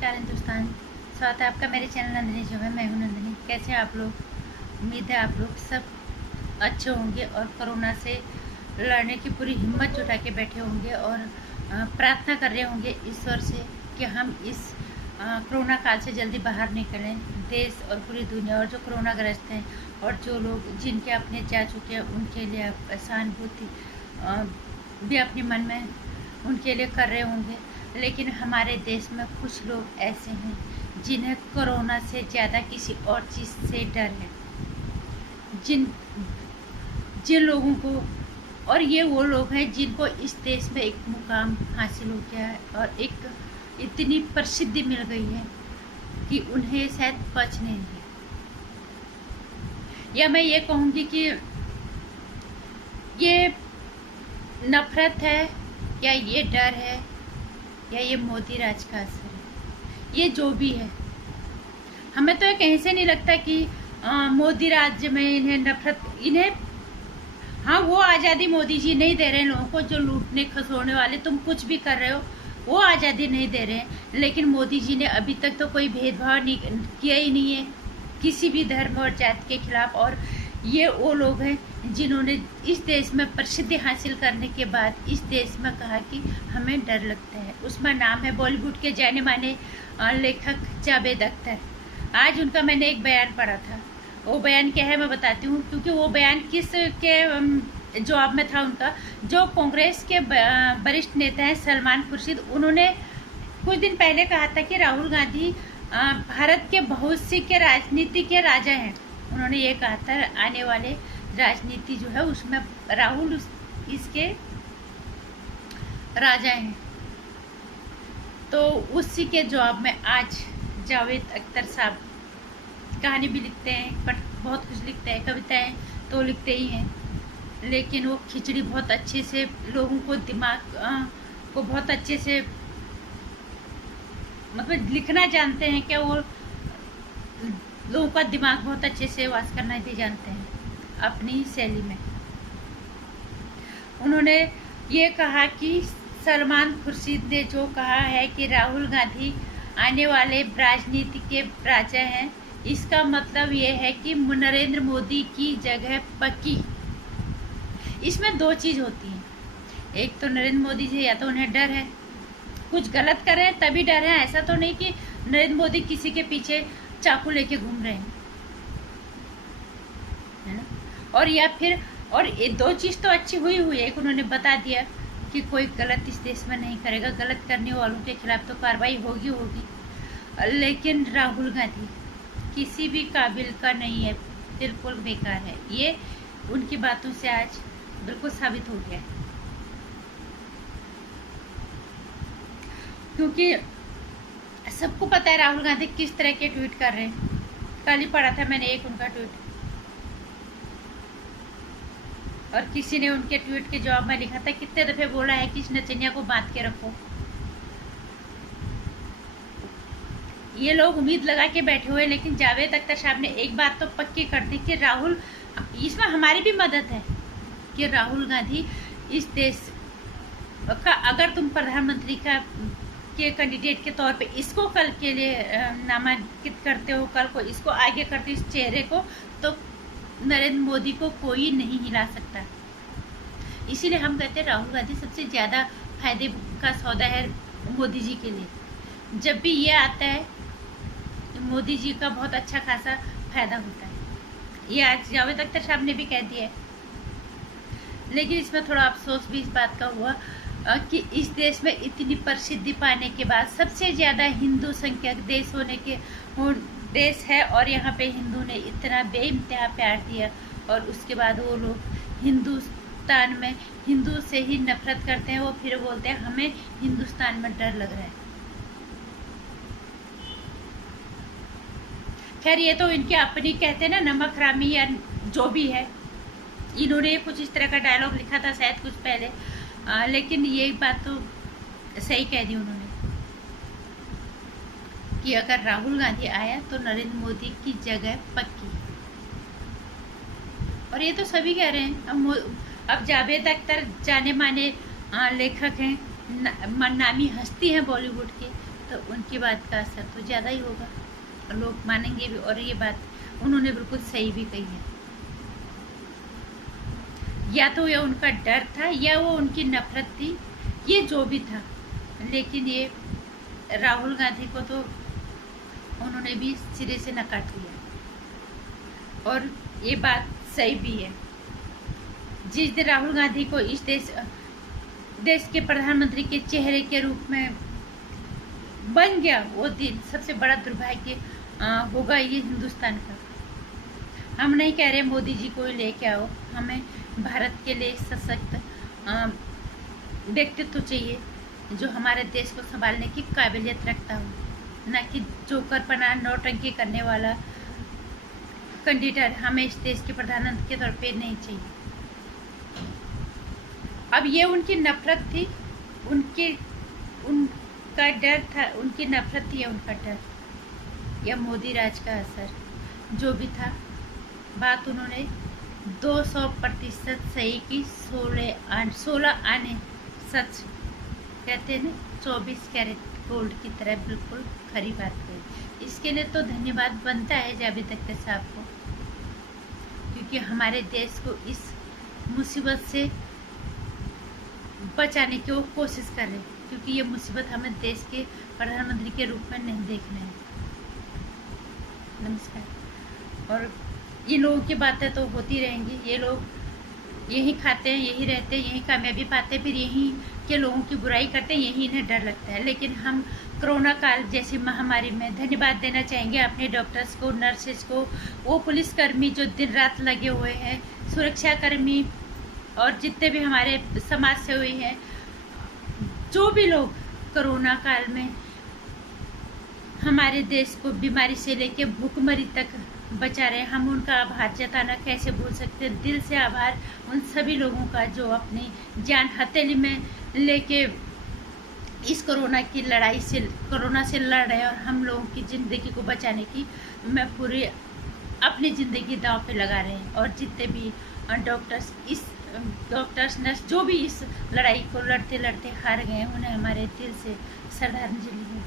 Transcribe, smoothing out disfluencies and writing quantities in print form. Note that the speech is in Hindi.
नमस्कार हिंदुस्तान। स्वागत है आपका मेरे चैनल नंदिनी जो में। मैं हूं नंदिनी। कैसे हैं आप लोग? उम्मीद है आप लोग सब अच्छे होंगे और कोरोना से लड़ने की पूरी हिम्मत जुटा के बैठे होंगे और प्रार्थना कर रहे होंगे ईश्वर से कि हम इस कोरोना काल से जल्दी बाहर निकलें। देश और पूरी दुनिया और जो कोरोना ग्रस्त हैं और जो लोग जिनके अपने जा चुके हैं उनके लिए सहानुभूति भी अपने मन में उनके लिए कर रहे होंगे। लेकिन हमारे देश में कुछ लोग ऐसे हैं जिन्हें कोरोना से ज़्यादा किसी और चीज़ से डर है। जिन लोगों को, और ये वो लोग हैं जिनको इस देश में एक मुकाम हासिल हो गया है और एक इतनी प्रसिद्धि मिल गई है कि उन्हें शायद पच नहीं है। या मैं ये कहूँगी कि ये नफरत है या ये डर है या ये मोदी राज का असर है। ये जो भी है, हमें तो ये कहीं से नहीं लगता कि मोदी राज्य में इन्हें नफरत, इन्हें हाँ वो आज़ादी मोदी जी नहीं दे रहे हैं लोगों को। जो लूटने खसोड़ने वाले तुम कुछ भी कर रहे हो वो आज़ादी नहीं दे रहे हैं। लेकिन मोदी जी ने अभी तक तो कोई भेदभाव नहीं किया ही नहीं है किसी भी धर्म और जाति के खिलाफ। और ये वो लोग हैं जिन्होंने इस देश में प्रसिद्धि हासिल करने के बाद इस देश में कहा कि हमें डर लगता है। उसमें नाम है बॉलीवुड के जाने माने लेखक जावेद अख्तर। आज उनका मैंने एक बयान पढ़ा था। वो बयान क्या है मैं बताती हूँ, क्योंकि वो बयान किस के जवाब में था उनका। जो कांग्रेस के वरिष्ठ नेता हैं सलमान खुर्शीद, उन्होंने कुछ दिन पहले कहा था कि राहुल गांधी भारत के भविष्य के राजनीति के राजा हैं। उन्होंने ये कहा था आने वाले राजनीति जो है उसमें राहुल इसके राजा हैं। तो उसी के जवाब में आज जावेद अख्तर साहब कहानी भी लिखते हैं, पर बहुत कुछ लिखते हैं, कविताएं तो लिखते ही हैं, लेकिन वो खिचड़ी बहुत अच्छे से लोगों को दिमाग को बहुत अच्छे से मतलब लिखना जानते हैं। क्या वो लोगों का दिमाग बहुत अच्छे से वास करना भी जानते हैं अपनी शैली में। उन्होंने ये कहा कि सलमान खुर्शीद ने जो कहा है कि राहुल गांधी आने वाले राजनीति के राजा हैं, इसका मतलब ये है कि नरेंद्र मोदी की जगह पक्की। इसमें दो चीज़ होती हैं, एक तो नरेंद्र मोदी जी या तो उन्हें डर है कुछ गलत कर रहे हैं तभी डर है। ऐसा तो नहीं कि नरेंद्र मोदी किसी के पीछे चाकू लेके घूम रहे हैं, है ना। और या फिर और ये दो चीज़ तो अच्छी हुई है। एक उन्होंने बता दिया कि कोई गलत इस देश में नहीं करेगा, गलत करने वालों के खिलाफ तो कार्रवाई होगी। लेकिन राहुल गांधी किसी भी काबिल का नहीं है, बिल्कुल बेकार है। ये उनकी बातों से आज बिल्कुल साबित हो गया, क्योंकि सबको पता है राहुल गांधी किस तरह के ट्वीट कर रहे हैं। कल ही पढ़ा था मैंने एक उनका ट्वीट, और किसी ने उनके ट्वीट के जवाब में लिखा था कितने दफे बोला है कि इस नचनिया को बांध के रखो। ये लोग उम्मीद लगा के बैठे हुए, लेकिन जावेद अख्तर साहब ने एक बात तो पक्की कर दी कि राहुल, इसमें हमारी भी मदद है कि राहुल गांधी इस देश का, अगर तुम प्रधानमंत्री का के कैंडिडेट के तौर पे इसको कल के लिए नामांकित करते हो, कल को इसको आगे करते हो इस चेहरे को, तो नरेंद्र मोदी को कोई नहीं हिला सकता। इसीलिए हम कहते हैं राहुल गांधी सबसे ज़्यादा फायदे का सौदा है मोदी जी के लिए। जब भी ये आता है तो मोदी जी का बहुत अच्छा खासा फायदा होता है। ये आज जावेद अख्तर साहब ने भी कह दिया है। लेकिन इसमें थोड़ा अफसोस भी इस बात का हुआ कि इस देश में इतनी प्रसिद्धि पाने के बाद सबसे ज़्यादा हिंदू संख्यक देश होने के देश है, और यहाँ पे हिंदू ने इतना बेइंतहा प्यार दिया, और उसके बाद वो लोग हिंदुस्तान में हिंदू से ही नफरत करते हैं। वो फिर बोलते हैं हमें हिंदुस्तान में डर लग रहा है। खैर ये तो इनकी अपनी कहते हैं ना नमक हरामी या जो भी है। इन्होंने कुछ इस तरह का डायलॉग लिखा था शायद कुछ पहले, लेकिन ये बात तो सही कह दी उन्होंने कि अगर राहुल गांधी आया तो नरेंद्र मोदी की जगह पक्की। और ये तो सभी कह रहे हैं। अब जावेद अख्तर जाने माने लेखक हैं, नामी हस्ती हैं बॉलीवुड के, तो उनकी बात का असर तो ज़्यादा ही होगा, लोग मानेंगे भी। और ये बात उन्होंने बिल्कुल सही भी कही है। या तो ये उनका डर था या वो उनकी नफरत थी, ये जो भी था, लेकिन ये राहुल गांधी को तो उन्होंने भी सिरे से नकार दिया। और ये बात सही भी है। जिस दिन राहुल गांधी को इस देश के प्रधानमंत्री के चेहरे के रूप में बन गया, वो दिन सबसे बड़ा दुर्भाग्य होगा ये हिंदुस्तान का। हम नहीं कह रहे मोदी जी को लेके आओ, हमें भारत के लिए सशक्त व्यक्तित्व चाहिए जो हमारे देश को संभालने की काबिलियत रखता हो, ना कि जोकरपना नौटंकी करने वाला कैंडिडेट हमें इस देश के प्रधानमंत्री के तौर पे नहीं चाहिए। अब ये उनकी नफरत थी, उनका डर था, उनकी नफरत थी या उनका डर, या मोदी राज का असर, जो भी था, बात उन्होंने 200% सही की। 16 आने सच कहते हैं ना, 24 कैरेट गोल्ड की तरह बिल्कुल खरी बात कही। इसके लिए तो धन्यवाद बनता है जावेद अख्तर साहब को, क्योंकि हमारे देश को इस मुसीबत से बचाने की वो कोशिश कर रहे हैं, क्योंकि ये मुसीबत हमें देश के प्रधानमंत्री के रूप में नहीं देखना है। नमस्कार। और ये लोगों की बातें तो होती रहेंगी, ये लोग यही खाते हैं, यही रहते हैं, यही कामयाबी पाते हैं, फिर यही के लोगों की बुराई करते हैं, यही इन्हें डर लगता है। लेकिन हम कोरोना काल जैसी महामारी में धन्यवाद देना चाहेंगे अपने डॉक्टर्स को, नर्सेज को, वो पुलिसकर्मी जो दिन रात लगे हुए हैं, सुरक्षाकर्मी, और जितने भी हमारे समाज से हुए हैं, जो भी लोग कोरोना काल में हमारे देश को बीमारी से लेके भूखमरी तक बचा रहे हैं, हम उनका आभार जताना कैसे भूल सकते हैं। दिल से आभार उन सभी लोगों का जो अपनी जान हथेली में लेके इस कोरोना से लड़ रहे हैं, और हम लोगों की ज़िंदगी को बचाने की मैं पूरी अपनी ज़िंदगी दांव पे लगा रहे हैं। और जितने भी डॉक्टर्स नर्स जो भी इस लड़ाई को लड़ते लड़ते हार गए, उन्हें हमारे दिल से श्रद्धांजलि है।